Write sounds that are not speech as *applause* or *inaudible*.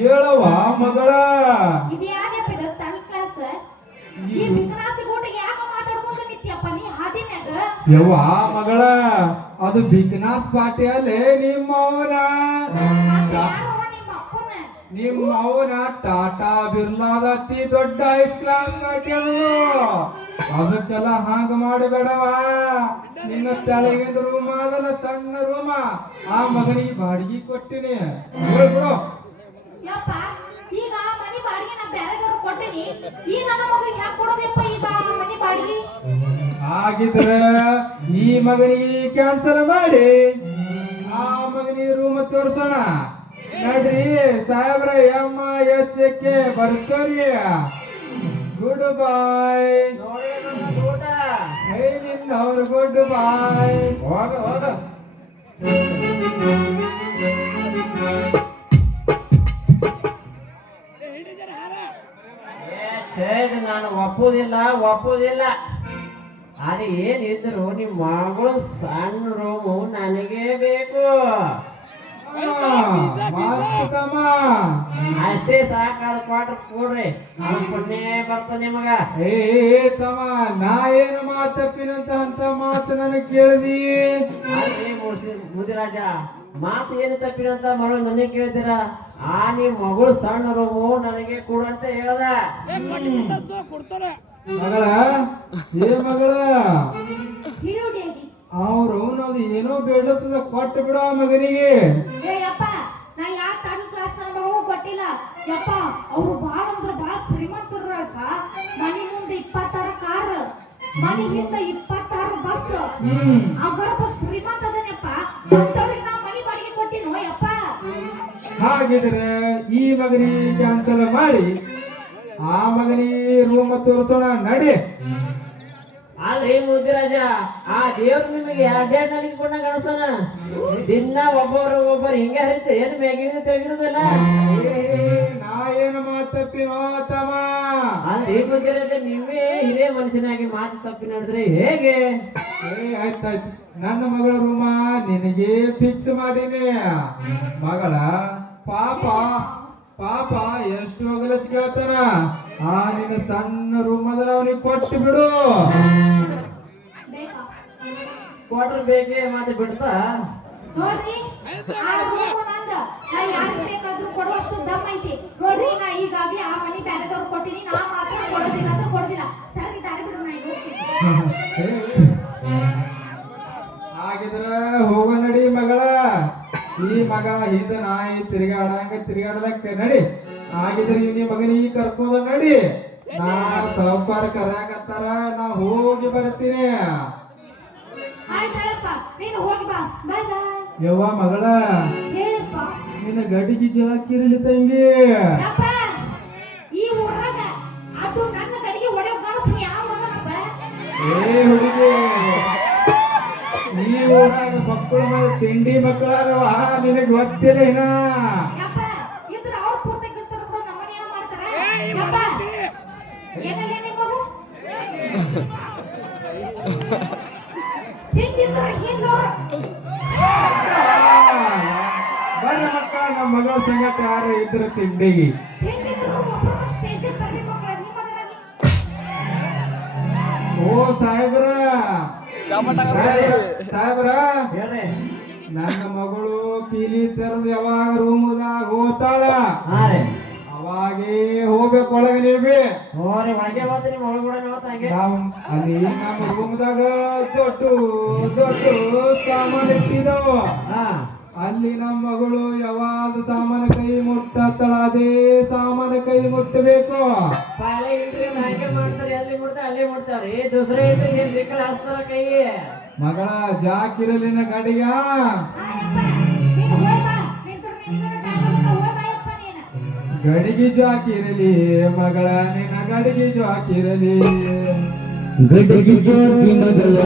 ಹೇಳವ ಮಗಳ. ಇದು ಯಾವ್ದಪ್ಪ ಇದು ತಲ್ ಕ್ಲಾಸ್? ಈ ಬಿಕನಾಸಿ ಗೂಟಿಗೆ ಯಾಕ ಮಾತಾಡ್ಕೊಂಡು ನಿಂತಿಯಪ್ಪ ನೀ ಹಾದಿ ಮ್ಯಾಗ? ಯವ್ವ ಮಗಳ ಅದು ಬಿಕ್ನಾಸ್ ಪಾಟಿ ಅಲ್ಲೇ ನಿಮ್ಮವನ ನಿಮ್ಮ ಅಪ್ಪನ? ನಿಮ್ಮ ಅವನ ಟಾಟಾ ಬಿರ್ಲಾದ ಅತಿ ದೊಡ್ಡ ಐಸ್ ಕ್ಲಾಸ್ ಅದು ಅದಕ್ಕೆಲ್ಲ ಹಾಂಗ ಮಾಡಬೇಡವ ನಿನ್ನ ತಲೆಗಿಂದ ರೂಮ ಅದಲ್ಲ ಸಣ್ಣ ರೂಮ. ಆ ಮಗನಿಗೆ ಬಾಡಿಗೆ ಕೊಟ್ಟಿನಿ. ಹೇಳ್ಬಿಡು ಯಪ್ಪ ಈಗ ಆ ಮನಿ ಬಾಡಿಗೆ ನಾ ಬ್ಯಾರೆದವ್ರು ಕೊಟ್ಟಿನಿ ಈ ನನ್ನ ಮಗನಿಗೆ ಯಾಕೆ ಕೊಡೋದಪ್ಪ ಈಗ ಮನಿ ಬಾಡಿಗೆ? ಹಾಗಿದ್ರೆ ಈ ಮಗನಿಗೆ ಕ್ಯಾನ್ಸಲ್ ಮಾಡಿ. ಆ ಮಗನಿಗೆ ರೂಮ್ ತೋರ್ಸೋಣ. ನಡ್ರಿ ಸಾಹೇಬ್ರ ಎಮ್ಮ ಕೆ ಬರ್ಕೋರಿ ಗುಡ್ ಬಾಯ್ ಹೇ ನಿನ್ನವ್ರು ಗುಡ್ ಬಾಯ್ ಹೋಗ ಹೋಗ. ಒಪ್ಪುದಿಲ್ಲ ಒಪ್ಪೋದಿಲ್ಲ. ಅದು ಏನಿದ್ರು ನಿಮ್ಮ ಮಗಳು ಸಣ್ಣ ರೂಮು ನನಗೇ ಬೇಕು. ಅಷ್ಟೇ ಸಾಕಾದ ಕ್ವಾರ್ಟರ್ ಕೊಡ್ರಿ. ಅವ್ನ್ ಪುಣ್ಯ ಬರ್ತ ನಿಮಗ. ಏ ತಮ್ಮ ನಾ ಏನು ಮಾತಪ್ಪಿನಂತ ಅಂತ ಮಾತು ನನಗೆ ಕೇಳಿದಿ? ಮುದಿರಾಜ ಮಾತು ಏನು ತಪ್ಪಿನಂತ ಮಗಳು ನನಗೆ ಕೇಳ್ತೀರಾ? ಆ ನಿಮ್ ಮಗಳು ಸಣ್ಣ ರೂಮು ನನಗೆ ಕೊಡು ಅಂತ ಹೇಳ್ದ. ಮಗಳ ಏ ಮಗಳ? ಅವ್ರು ಅವನದು ಏನೋ ಬೇಡತ್ತದ ಕೊಟ್ಟು ಬಿಡ ಮಗನಿಗೆ. ನಾ ಯಾವ ತರ್ಡ್ ಕ್ಲಾಸ್ ನನ್ನ ಮಗು ಕೊಟ್ಟಿಲ್ಲ ಯಪ್ಪ ಅವ್ರು ಬಾಳ ಅಂದ್ರೆ ಬಾಳ ಶ್ರೀಮಂತರು ಮನೆ ಮುಂದೆ ಇಪ್ಪತ್ತಾರು ಕಾರ್. ಮನೆ ಹಿಂದ ಇಪ್ಪತ್ತಾರು ಬಸ್ ಅವರಪ್ಪ ಶ್ರೀಮಂತ ಅದನಪ್ಪ ಅಂತವ್ರಿಗೆ ನಾ ಮನೆ ಬಾಡಿಗೆ ಕೊಟ್ಟಿನೋ ಯಪ್ಪ? ಹಾಗಿದ್ರೆ ಈ ಮಗನಿ ಕ್ಯಾನ್ಸಲ್ ಮಾಡಿ ಆ ಮಗನಿ ರೂಮ್ ತೋರಿಸೋಣ ನಡಿ. ಅಲ್ರಿ ಮುದ್ದಿರಾಜ ಆ ದೇವ್ರ ನಿಮಗೆ ಎರಡೆರಡು ನನಗೆ ಪುಣ್ಯ ಕಾಣಿಸ್ತಾನ. ದಿನ ಒಬ್ಬರು ಒಬ್ಬರು ಹಿಂಗೆ ಹರಿತಾರೆ ಏನು ಮ್ಯಾಗಿನ ಏ, ನಾ ಏನು ಮಾತು ತಪ್ಪಿ ನೋತಮ್ಮ ಅಲ್ರಿ ಮುದ್ದಿರಾಜ ನೀವೇ ಹಿರಿಯ ಮನುಷ್ಯನಾಗಿ ಮಾತು ತಪ್ಪಿ ನೋಡಿದ್ರೆ ಹೇಗೆ? ಆಯ್ತಾಯ್ತು. ನನ್ನ ಮಗಳ ರೂಮ ನಿನಗೆ ಫಿಕ್ಸ್ ಮಾಡೀನಿ ಮಗಳ ಪಾಪ. ಪಾಪ ಎಷ್ಟು ಹೋಗಲಚ್ ಕೇಳ್ತಾರ ಆ ನಿನ್ನ ಸಣ್ಣ ರೂಮ್ ಅದರ ಅವನಿಗೆ ಕೊಟ್ಟು ಬಿಡು. ಕ್ವಾರ್ಟರ್ ಬೇಕೇ ಮಾತು ಬಿಡ್ತಾ? ನೋಡ್ರಿ ಆ ರೂಮು ನಂದ. ನಾ ಯಾರು ಬೇಕಾದ್ರೂ ಕೊಡುವಷ್ಟು ದಮ್ ಐತಿ. ನೋಡ್ರಿ ನಾ ಈಗಾಗ್ಲೇ ಆ ಮನಿ ಬ್ಯಾರೆದವ್ರು ಕೊಟ್ಟಿನಿ. ನಾ ಮಾತ್ರ ಕೊಡೋದಿಲ್ಲ ಅಂತ ಕೊಡೋದಿಲ್ಲ. ಸರಿ ದಾರಿ ಬಿಡು ನಾ ಈಗ ಹೋಗ್ತೀನಿ *laughs* ಹಾಗಿದ್ರ ಹೋಗ ನಡಿ ಮಗಳ ಈ ಮಗ ಹಿಂದ ನಾಯಿ ತಿರುಗಾಡಂಗ ತಿರುಗಾಡಲಕ್ಕ ನಡಿ. ಹಾಗಿದ್ರೆ ಈ ಕರ್ಕೋದ ಕರ್ಕೊಂಡ ನಡಿ. ನಾ ಸಾವುಕಾರ ಕರ್ಯಾಕತ್ತಾರ ನಾ ಹೋಗಿ ಬರ್ತೀನಿ. ಯವ್ವ ಮಗಳ ನಿನ್ನ ಗಡಿಗೆ ಜಾಕಿರಲಿ ತಂಗಿ. ಯಪ್ಪ ಈ ಊರಾಗ ಅದು ನನ್ನ ಕಡೆಗೆ ಒಡೆ ಗಣಸು ಯಾವ ಮಗನಪ್ಪ ಏ ಹುಡುಗಿ ಈ ಊರಾಗ ಮಕ್ಕಳು ತಿಂಡಿ ಮಕ್ಕಳಾಗವ ನಿನಗೆ ಗೊತ್ತಿಲ್ಲ ಇನ್ನ. ಬರ್ರಿ ಮಕ್ಕಳ ನಮ್ಮ ಮಗಳ ಸಂಗಟ ಯಾರು ಇದ್ರ ತಿಂಡಿ ಓ ಸಾಹೇಬ್ರ ಸಾಹೇಬ್ರ ನನ್ನ ಮಗಳು ಕೀಲಿ ತೆರೆದು ಯಾವಾಗ ರೂಮ್ದಾಗ ಹೋತಾಳ ಹಾ ರೀ. ಅವಾಗೇ ಹೋಗ್ಬೇಕು ಒಳಗೆ ನೀವಿ ಹೋರಿ ಒಳಗೆ ಬಂದು ನಿಮ್ಮ ಒಳಗೆ ಕೂಡ ಹಂಗೆ. ಅಲ್ಲಿ ನಮ್ಮ ರೂಮ್ದಾಗ ದೊಡ್ಡ ದೊಡ್ಡ ಸಾಮಾನು ಇಟ್ಟಿದ್ದವು. ಹಾ. ಅಲ್ಲಿ ನಮ್ಮ ಮಗಳು ಯಾವಾಗ ಸಾಮಾನು ಕೈ ಮುಟ್ಟತ್ತಳ ಅದೇ ಸಾಮಾನು ಕೈ ಮುಟ್ಟಬೇಕು. ಪಾಲೆ ಇಲ್ರಿ ಹಂಗೆ ಮಾಡ್ತಾರೆ ಅಲ್ಲಿ ಮುಡ್ತಾರೆ ಅಲ್ಲಿ ಮುಡ್ತಾವ್ರಿ ದೂಸರ ಇಲ್ರಿ ಏನ್ ಸಿಕ್ಕಲ್ ಹಾಸ್ತಾರ ಕೈ? ಮಗಳ ಜಾಕಿರಲಿನ ಗಡಿಗ? ನೀನು ನೀನು ಗಡಿಗೆ ಜಾಕಿರಲಿ ಮಗಳ ನಿನ್ನ ಗಡಿಗೆ ಜಾಕಿರಲಿ. ಗಡಿಗೆ ಜಾಕಿ ಮೊದಲ